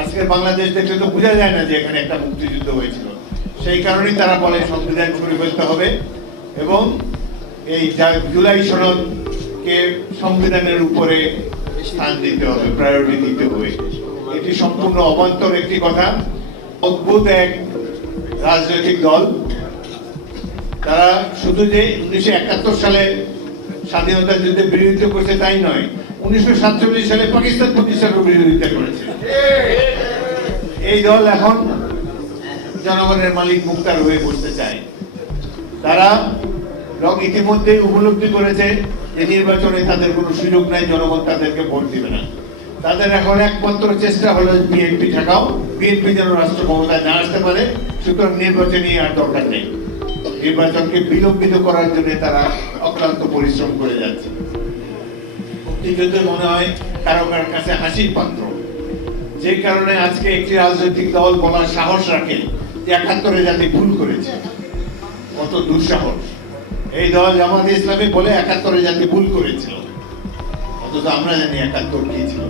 আজকে বাংলাদেশ দেখলে তো বোঝা যায় না যে এখানে একটা মুক্তিযুদ্ধ হয়েছিল। সেই কারণেই তারা বলে সংবিধান করে ফেলতে হবে এবং এই জুলাই সনদকে সংবিধানের উপরে স্থান দিতে হবে, প্রায়োরিটি দিতে হবে। এটি সম্পূর্ণ অবান্তর একটি কথা। অদ্ভুত এক রাজনৈতিক দল, তারা শুধু যে 1971 সালে স্বাধীনতা যুদ্ধে বিরোধিতা করছে তাই নয়, 1947 সালে পাকিস্তান প্রতিষ্ঠার বিরোধিতা করেছে। এই দল এখন জনগণের মালিক মুক্তার হয়ে বসতে চায়। তারা ইতিমধ্যে উপলব্ধি করেছে যে নির্বাচনে তাদের কোনো সুযোগ নাই, জনগণ তাদেরকে ভোট দিবে না। তাদের এখন একমাত্র চেষ্টা হলো বিএনপি ঠেকাও, বিএনপি যেন রাষ্ট্র ক্ষমতায় না আসতে পারে। সুতরাং নির্বাচনী আর দরকার নেই, নির্বাচনকে বিলম্বিত করার জন্য তারা অক্লান্ত পরিশ্রম করে যাচ্ছে। মুক্তিযুদ্ধ মনে হয় কারো কারোর কাছে হাসির পাত্র, যে কারণে আজকে একটি রাজনৈতিক দল বলার সাহস রাখে যে 71 জাতি ভুল করেছে। কত দুঃসাহস! এই দল জামাতে ইসলামী বলে 71 জাতি ভুল করেছিল, অথচ আমরা জানি 71 কি ছিল,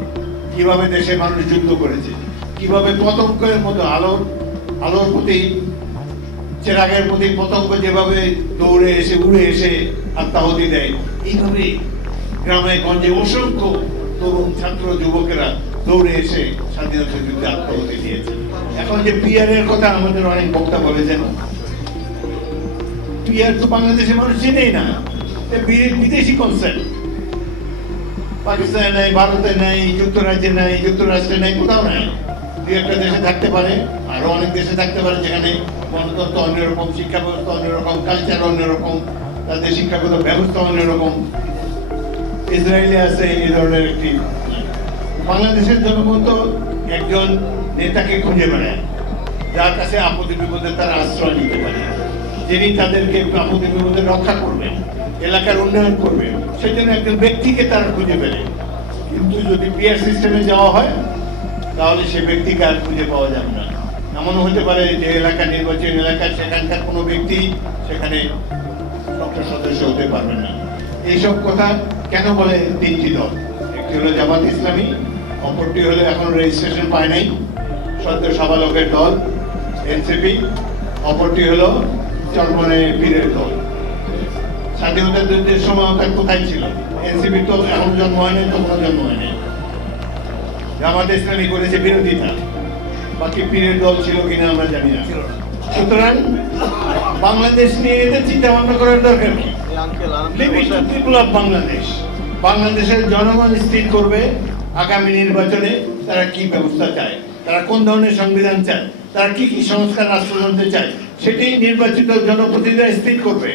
কিভাবে দেশে মানুষ যুদ্ধ করেছে, কিভাবে পতঙ্গের মতো আলোর প্রতি, চেরাগের প্রতি পতঙ্গ যেভাবে দৌড়ে এসে উড়ে এসে আত্মাহুতি দেয়, এইভাবে গ্রামে গঞ্জে অসংখ্য তরুণ ছাত্র যুবকেরা দৌড়ে এসে স্বাধীনতা যুদ্ধে আত্মাহুতি দিয়েছে। এখন যে পিআর এর কথা আমাদের অনেক বক্তা বলেছেন, পিআর তো বাংলাদেশের মানুষ চেনেই না, বিদেশি কনসেপ্ট। পাকিস্তানে নাই, ভারতে নাই, যুক্তরাজ্যে নাই, যুক্তরাষ্ট্রে নাই, কোথাও নাই। দুই একটা দেশে থাকতে পারে, আরো অনেক দেশে থাকতে পারে যেখানে গণতন্ত্র অন্যরকম, শিক্ষা ব্যবস্থা অন্যরকম, কালচার অন্যরকম, তাদের শিক্ষাগত ব্যবস্থা অন্যরকম। ইসরায়েলে আছে এই ধরনের একটি। বাংলাদেশের জনগণ তো একজন নেতাকে খুঁজে বেড়ায়, যার কাছে আপত্তি বিপদে তারা আশ্রয় নিতে পারে, যিনি তাদেরকে আপত্তি বিপদে রক্ষা করবেন, এলাকার উন্নয়ন করবেন, সেই জন্য একজন ব্যক্তিকে তারা খুঁজে পেলে। কিন্তু যদি পিআর সিস্টেমে যাওয়া হয় তাহলে সে ব্যক্তিকে আর খুঁজে পাওয়া যাবে না। এমনও হতে পারে যে এলাকা নির্বাচন এলাকায় সেখানকার কোনো ব্যক্তি সেখানে সংসদ সদস্য হতে পারবেন না। এইসব কথা কেন বলে তিনটি দল? একটি হলো জামাত ইসলামী, অপরটি হলো এখন রেজিস্ট্রেশন পায় নাই সদ্য সাবালকের দল এনসিপি, অপরটি হলো চরমনে পীরের দল। স্বাধীনতা যুদ্ধের সময় তার কোথায় ছিল? এনসিপি তো এখন জন্ম হয়নি, তখনও জন্ম হয়নি। জামাত ইসলামী করেছে বিরোধিতা, বাকি পীরের দল ছিল কিনা আমরা জানি না। সুতরাং বাংলাদেশ নিয়ে এদের চিন্তা ভাবনা করার দরকার কি? বাংলাদেশ, বাংলাদেশের জনগণ স্থির করবে আগামী নির্বাচনে তারা কি ব্যবস্থা চায়, তারা কোন ধরনের সংবিধান চায়, তারা কি কি সংস্কার রাষ্ট্রযন্ত্রে চায়, সেটি নির্বাচিত জনপ্রতিনিধিরা স্থির করবে।